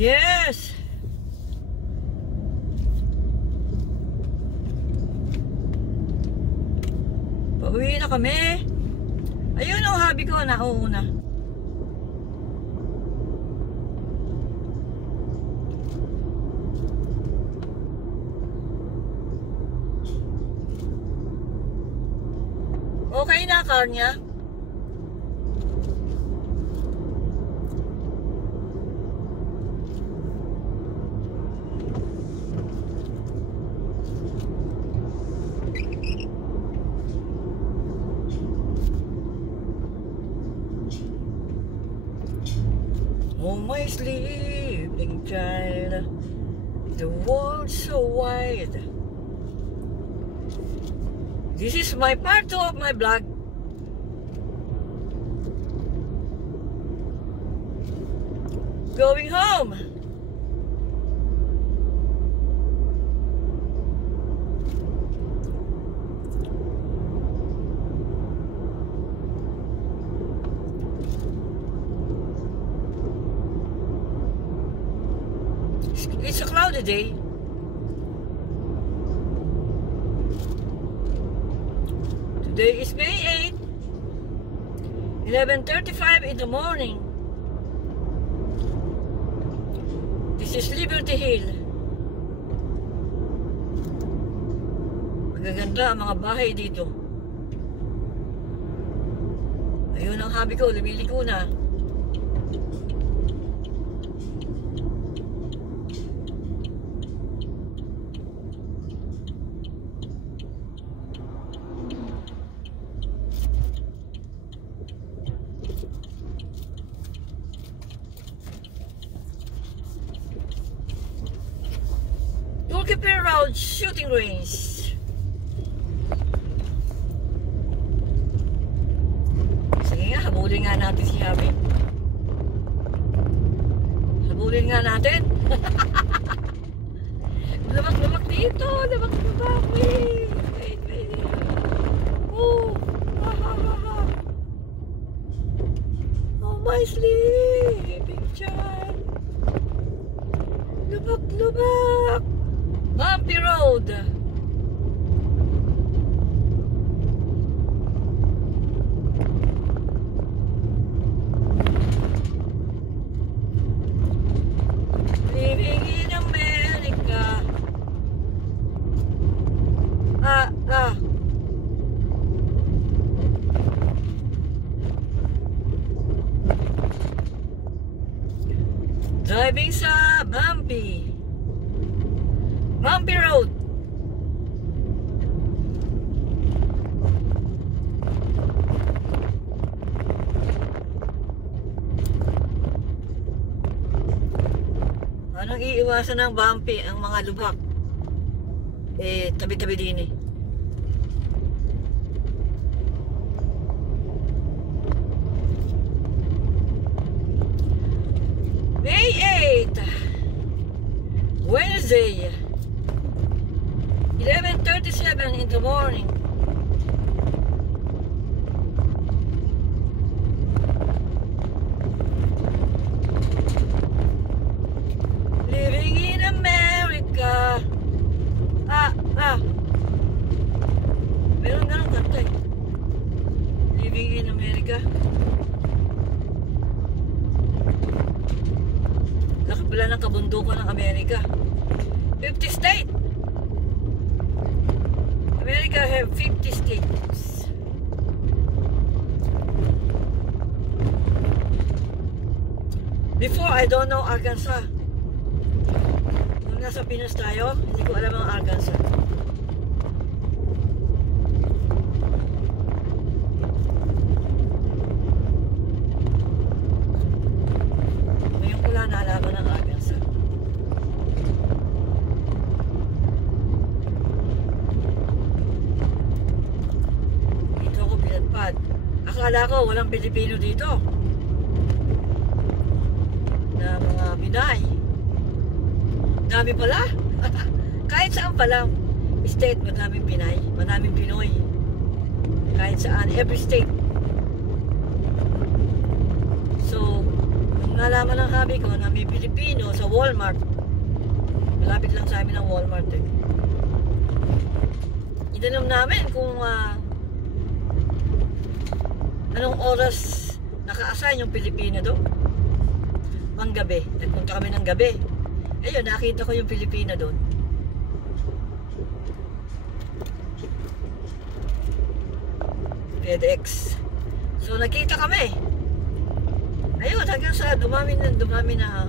Yes! Pauwi na kami. Ayun ang hobby ko, nauuna. Okay na car niya. Oh my sleeping child, the world's so wide. This is my part 2 of my vlog. Going home. It's a cloudy day. Today is May 8, 11:35 in the morning. This is Liberty Hill. Magaganda ang mga bahay dito. Ayun ang hobby ko, lumiliko na. Keeper Road Shooting Range. Sige nga, habulin nga natin si Javi. Habulin nga natin. Lumak-lumak dito. Lumak-lumak. Wait. Oh. Oh my sleeping child. Lumak-lumak. Bumpy road. Living in America. Driving sa Bumpy Road. Anong iiwasan ng bumpy ang mga lubak? Tabi-tabi din eh. May 8, Wednesday, 11:37 in the morning. Living in America. Meron ganun kanta eh. Living in America. Nakapila ng kabundukan ng Amerika. 50 states. America have 50 states. Before, I don't know Arkansas. Nung nasa Pinas tayo, hindi ko alam ang Arkansas. Ngayon ko lang naalaman ang Arkansas. Akala ko walang Pilipino dito na mga Pinay. Dami pala. Kahit saan pala state, madaming Pinay, madaming Pinoy. Kahit saan, every state. So, nung nalaman ng hubby ko na may Pilipino sa Walmart. Malapit lang sa amin ang Walmart eh. Itanong namin kung anong oras naka-assign yung Pilipino doon. Panggabi. Nagpunta kami ng gabi. Ayun, nakita ko yung Pilipino doon. FedEx. So nakita kami. Ayun, hanggang sa dumami na.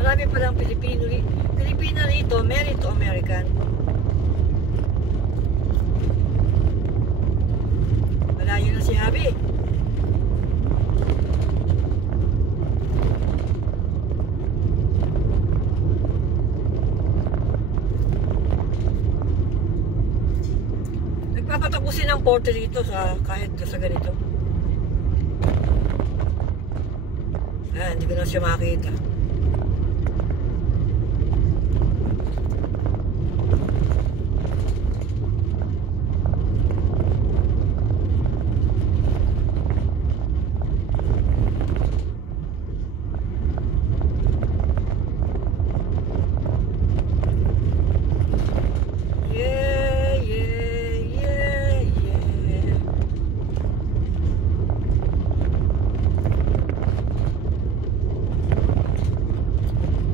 Marami palang Pilipino rito, married to American. Malayo na si Abby. Nagpapatapusin ng porte dito sa kahit sa ganito. Hindi ko na siya makita.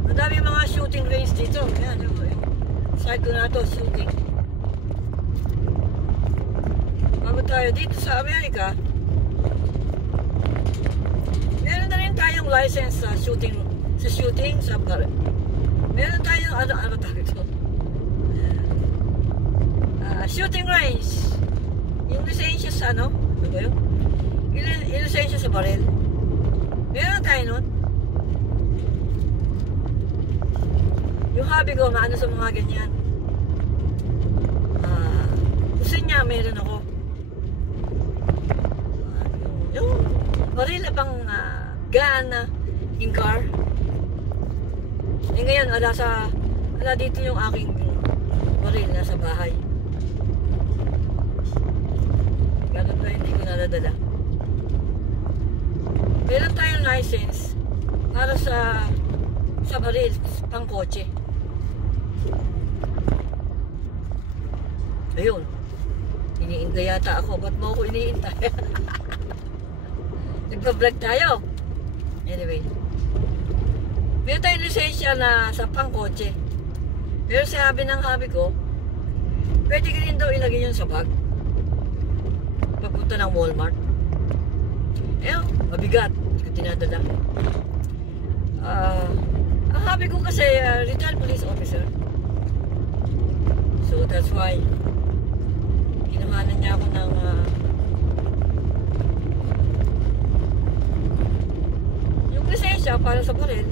Madami mga shooting range dito. Yan, yung side ko na to, shooting. Bago tayo dito sa Amerika, meron na rin tayong license sa shooting, sa meron tayong ano tawag ito? Shooting range. Yung lisensya sa ano ba yun? Yung lisensya sa baril. Meron tayo nun. Yung hobby ko, maano sa mga ganyan. Gusto niya, meron ako. Yung baril na pang gun in car. Eh ngayon, ala dito yung aking baril na sa bahay. Ganun ba, hindi ko nadadala. Meron tayong license para sa baril, pang kotse. Ayun. Iniintay yata ako. Ba't mo ako iniintay? Nagpa-vlog tayo. Anyway. Meron tayong lisensya na sa pangkotse. Pero sabi ng hobby ko, pwede ka rin daw ilagay yun sa bag. Pagpunta ng Walmart. Ayun, mabigat. Hindi ko tinadala. Ang hobby ko kasi retired police officer. So that's why kinuhanan niya ako ng yung lisensya para sa baril.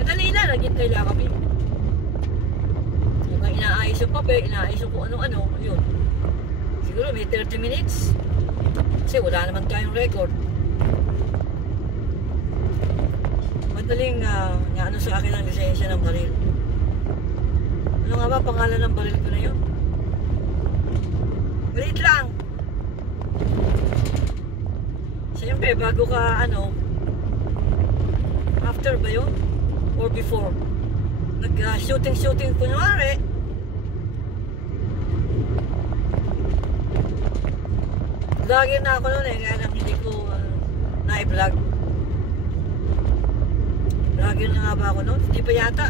Kadali na, naghintay lang kami. Yung inaayos yung papel, inaayos yung kung ano-ano, yun. Siguro may 30 minutes. Kasi wala naman tayong record. Madaling ano sa akin ang lisensya ng baril. Ano nga ba pangalan ng baril ko na yun? Maliit lang. Siyempre, bago ka after ba yun? Or before? Nag-shooting kunwari. Vlogger na ako noon kaya lang hindi ko na-vlog. Vlogger na nga ba ako noon? Hindi pa yata.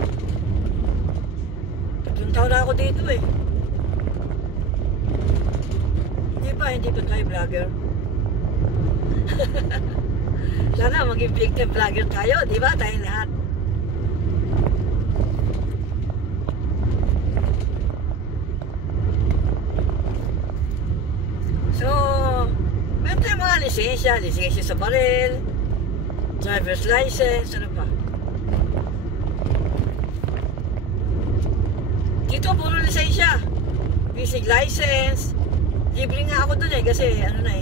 3 taon na ako dito eh. Hindi pa tayo vlogger. Sana maging victim vlogger tayo, di ba? Tayong lahat. So, meron tayong mga lisensya sa baril, driver's license, ano pa. Dito, puro lisensya. Basic license. Libre nga ako dun kasi ano na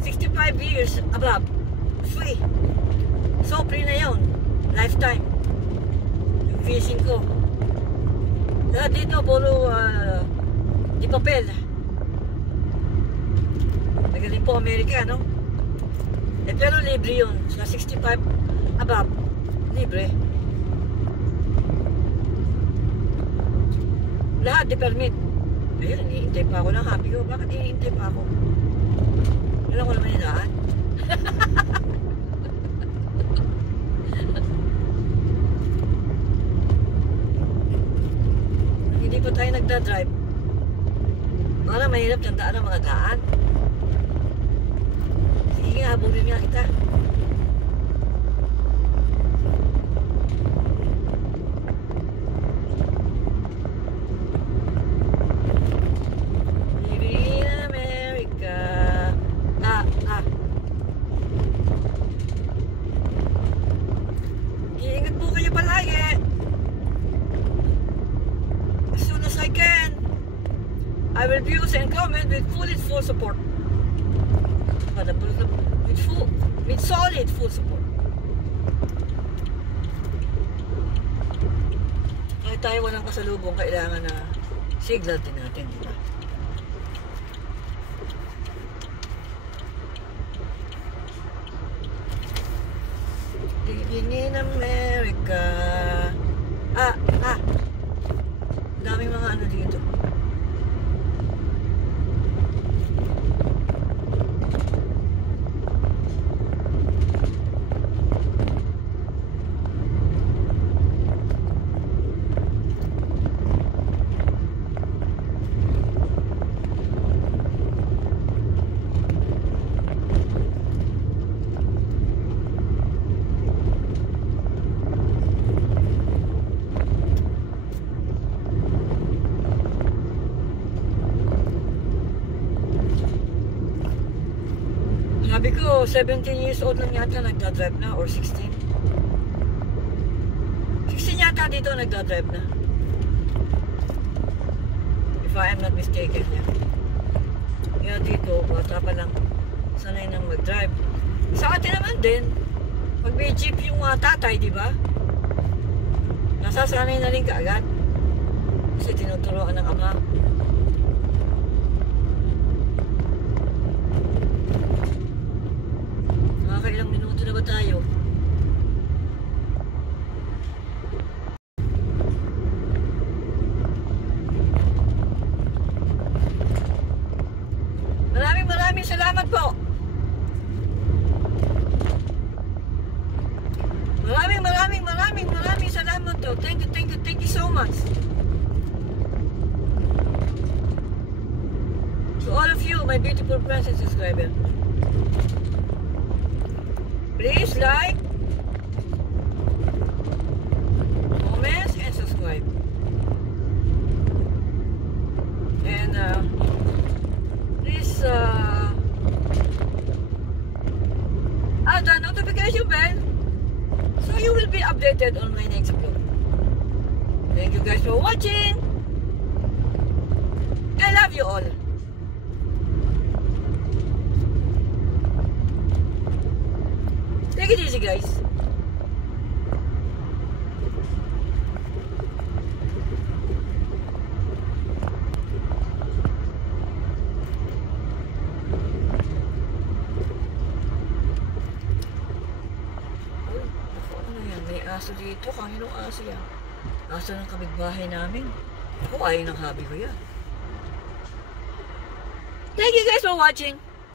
65 years above. Free. So, free na yun. Lifetime. Yung fishing ko. Kaya dito, puro di papel. Magaling po Amerika, no? Pero libre yun. Sa 65 above, libre. Lahat di permit. Ayun, iniintay pa ako ng happy ko. Bakit iniintay pa ako? Alam ko naman yung daan. Hindi pa tayo nagda-drive. Parang mahirap tandaan ang mga daan. Sige nga, habulin nga kita. Living in America. Iingat po kayo palagi. As soon as I can, I will views and comment with full support. With solid full support. Kahit tayo walang kasalubong, kailangan na signal din natin, di ba? Living in America. Daming mga ano dito. Sabi ko, 17 years old lang yata nagdadrive na, or 16. 16 yata dito nagdadrive na. If I am not mistaken, yeah. Kaya dito, bata pa lang, sanay nang mag-drive. Sa atin naman din, pag may jeep yung tatay, di ba? Nasasanay na rin kaagad. Kasi tinuturoan ng ama. Ilang minuto na ba tayo? Maraming salamat po. Maraming salamat po. Thank you so much. To all of you, my beautiful friends and subscribers. Please like, comment, and subscribe. And please add the notification bell so you will be updated on my next vlog. Thank you guys for watching. I love you all. Take it easy, guys. Ano yan? May aso dito. Kaninong aso yan? Aso ng kapitbahay namin. Ako, ayaw ng hobby ko yan. Thank you guys for watching.